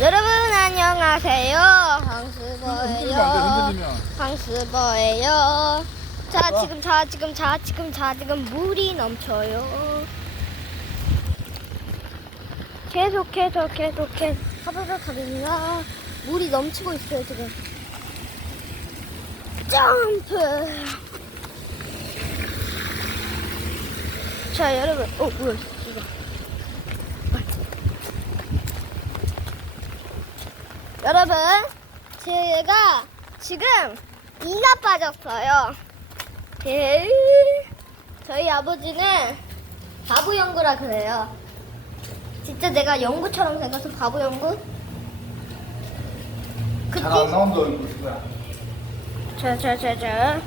여러분 안녕하세요. 흔들리면. 황스버예요. 자 와. 지금 자 지금 자 지금 자 지금 물이 넘쳐요. 계속 계속 계속 계속 하도록 하겠습니다. 물이 넘치고 있어요 지금. 점프. 자 여러분, 어 뭐야 이거. 여러분, 제가 지금 이가 빠졌어요. 예. 저희 아버지는 바보 연구라 그래요. 진짜 내가 연구처럼 생겨서 바보 연구? 잘안 그치? 나온다 이거 뭐야? 자, 자, 자, 자.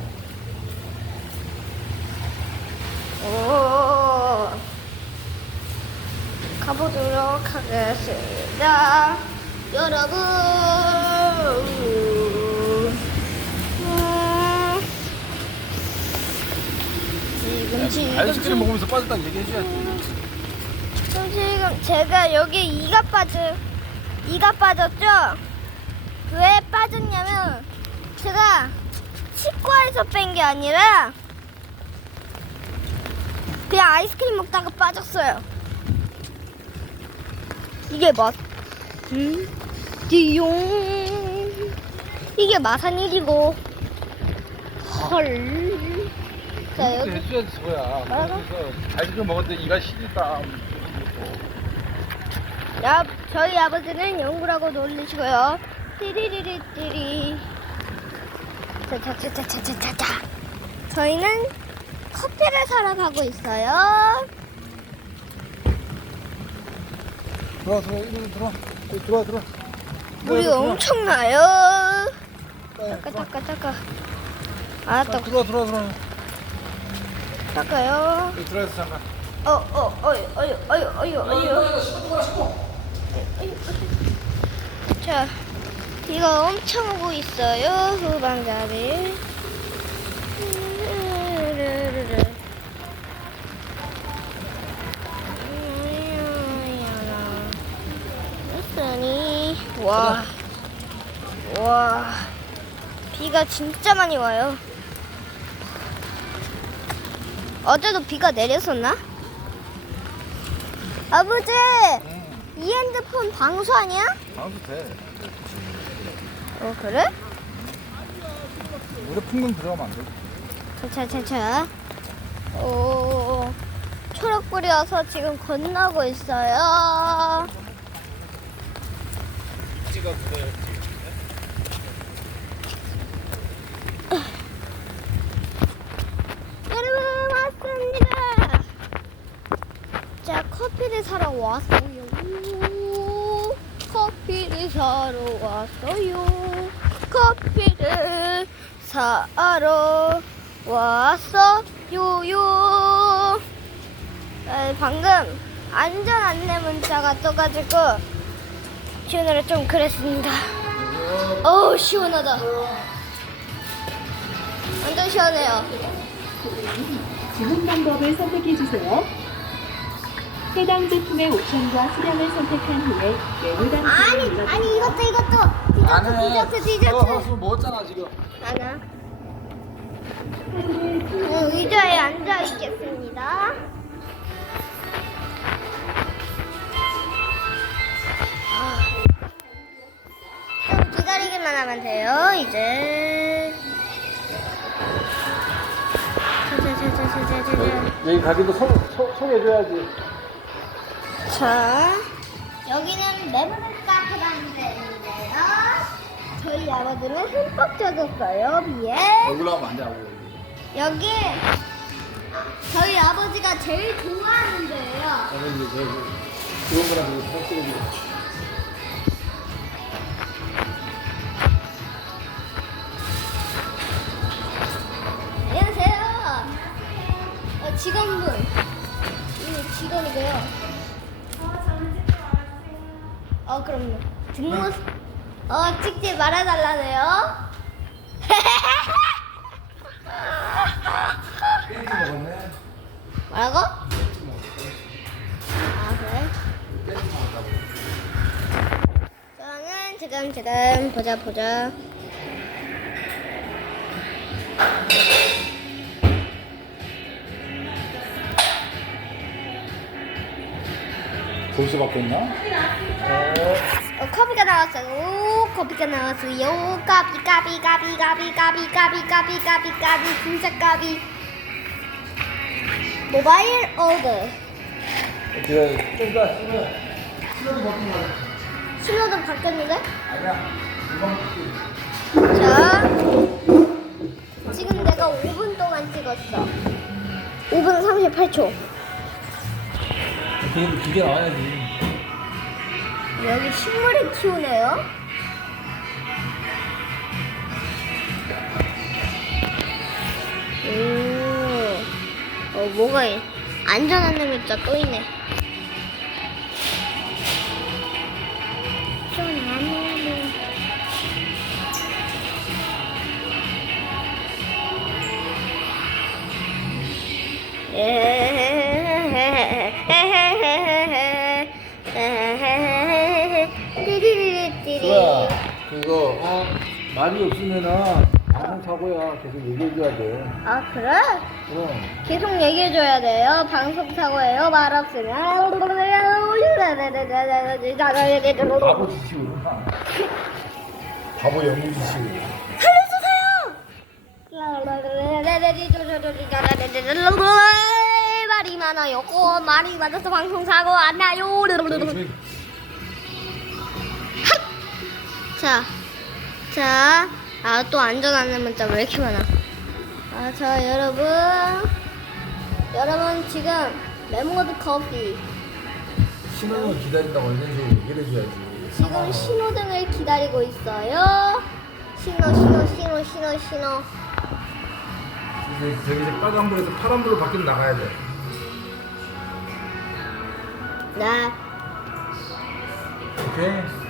오. 가보도록 하겠습니다. 여러분. 음. 지금, 지금. 아이스크림 먹으면서 빠졌다는 얘기 해줘야지. 지금, 지금 제가 여기 이가 빠져, 이가 빠졌죠? 왜 빠졌냐면, 제가 치과에서 뺀 게 아니라, 그냥 아이스크림 먹다가 빠졌어요. 이게 맛, 음, 띠용. 이게 마산일이고, 헐. 자, 여기. 해줘야지. 뭐라고? 그래서 아이스크림 먹었는데 이가 시니까. 야, 저희 아버지는 연구라고 놀리시고요. 띠리리리 띠리. 자자자자자자자. 저희는 커피를 사러 가고 있어요. 들어와 들어와 이리 들어와. 여기 들어와 들어와. 물이 엄청나요. 들어와. 닦아. 닦아 닦아. 알았다. 들어와 들어와 들어와. 닦아요. 여기 들어와서 잠깐. 어, 어, 어유, 어유, 어유, 어유, 어유. 자, 비가 엄청 오고 있어요. 후방자리. 했으니 와, 와, 비가 진짜 많이 와요. 어제도 비가 내렸었나? 아버지, 응. 이 핸드폰 방수 아니야? 나도 돼. 어 그래? 물에 풍덩 들어가면 안 돼. 차차차차. 오, 초록불이 와서 지금 건너고 있어요. 왔습니다. 자 커피를 사러 왔어요. 커피를 사러 왔어요. 커피를 사러 왔어요요. 아, 방금 안전 안내 문자가 떠가지고 시원하라 좀 그랬습니다. 어우 시원하다. 완전 시원해요. 주문 방법을 선택해 주세요. 해당 제품의 옵션과 수량을 선택한 후에 메뉴 단추를 아니 눌러주세요. 아니 이것도 이것도 안 디저트 해. 디저트 디저트 너술 먹었잖아 지금. 하나 음, 의자에 앉아 있겠습니다 좀 기다리기만 하면 돼요 이제 자자자자자자자 여기 가기도 소, 소, 소개해줘야지. 자, 여기는 레모네드 카페라는 데인데요. 저희 아버지는 흠뻑 젖었어요, 비에. 얼굴 하면 안 돼. 여기 저희 아버지가 제일 좋아하는 데예요. 아버지 저 좋은 거랑 이거 섞어주고. 직원분. 이 직원이고요. 어, 그럼요. 뒷모습, 어, 찍지 말아달라네요. 먹었네. 뭐라고? 아, 그래? 자, 지금 지금 보자 보자. 거기서 바뀌었나? 어, 커피가 나왔어요. 오, 커피가 나왔어요. 까비, 까비, 까비, 까비, 까비, 까비, 까비, 까비, 까비, 진짜 까비. 모바일 오더. 기다려. 좀 이따 신호. 신호도 바뀐 거야. 신호등 바뀌었는데? 아니야. 자, 지금 내가 5분 동안 찍었어. 5분 38초. 그래도 기계 나와야지. 여기 식물을 키우네요. 오, 어, 뭐가 이- 안전한 의미자 또 있네. 띠 그거 어 말이 없으면은 방송 사고야. 계속 얘기해줘야 돼. 아 그래? 그럼. 계속 얘기해줘야 돼요. 방송 사고예요. 말 없으면. 바보 지치고. 바보 영웅 지치고. 살려주세요. 말이 많아요. 어, 말이 많아서 방송 사고 안 나요. 자, 자, 아 또 안전하는 문자 왜 이렇게 많아? 아, 자 여러분, 여러분 지금 레모드 커피 신호를 기다린다고 식으로 얘기를 해줘야지. 지금 신호등을 기다리고 있어요. 신호, 신호, 신호, 신호, 신호. 이제 저기서 빨간불에서 파란불로 바뀌면 나가야 돼. 나 오케이.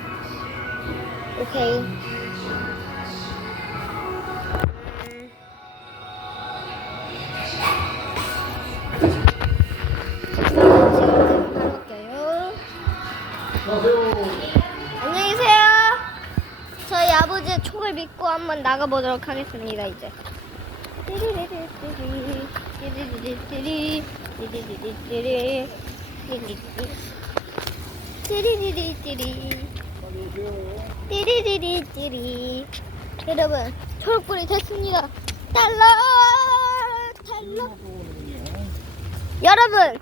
오케이. 안녕히 계세요. 저희 아버지의 촉을 믿고 한번 나가보도록 하겠습니다, 이제. 띠리리리띠리. 띠리리리띠리. 여러분, 초록불이 됐습니다. 달러! 달러! 여러분,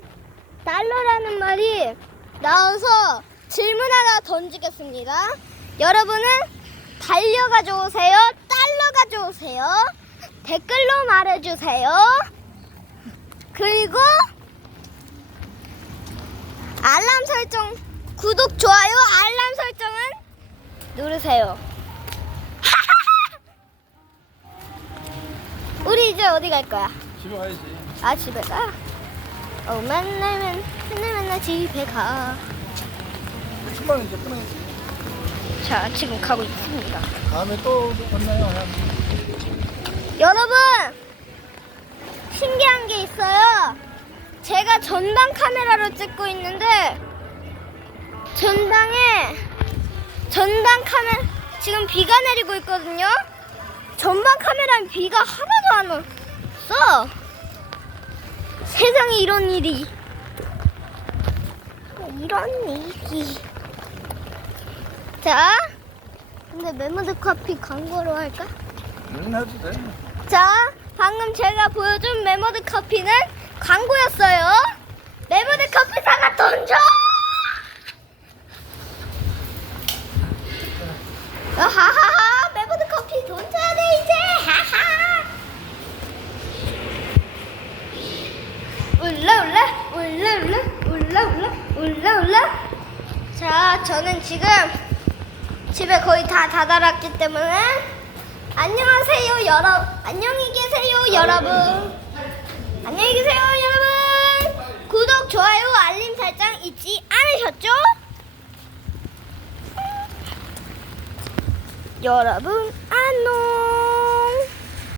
달러라는 말이 나와서 질문 하나 던지겠습니다. 여러분은 달려 가져오세요? 달러 가져오세요? 댓글로 말해주세요. 그리고 알람 설정, 구독, 좋아요, 알람 설정은 누르세요. 우리 이제 어디 갈 거야? 집에 가야지. 아 집에 가? 어 맨날 맨 맨날 맨날 집에 가. 신발 이제 끊어야지. 자 지금 가고 있습니다. 다음에 또 만나요. 야. 여러분 신기한 게 있어요. 제가 전방 카메라로 찍고 있는데 전방에 전방 카메라 지금 비가 내리고 있거든요. 전방 카메라는 비가 하나도 안 왔어. 세상에 이런 일이 이런 일이 자 근데 메모드 커피 광고로 할까? 응, 해도 돼. 자, 방금 제가 보여준 메모드 커피는 광고였어요. 메모드 커피 사가 돈 줘! 하하하, 메모드 커피 돈 줘야 돼, 이제! 하하! 울라, 울라, 울라, 울라, 울라, 울라, 울라, 울라. 자, 저는 지금 집에 거의 다 다다랐기 때문에 안녕하세요 여러분 안녕히 계세요 여러분 안녕히 계세요 여러분 구독 좋아요 알림 설정 잊지 않으셨죠? 여러분 안녕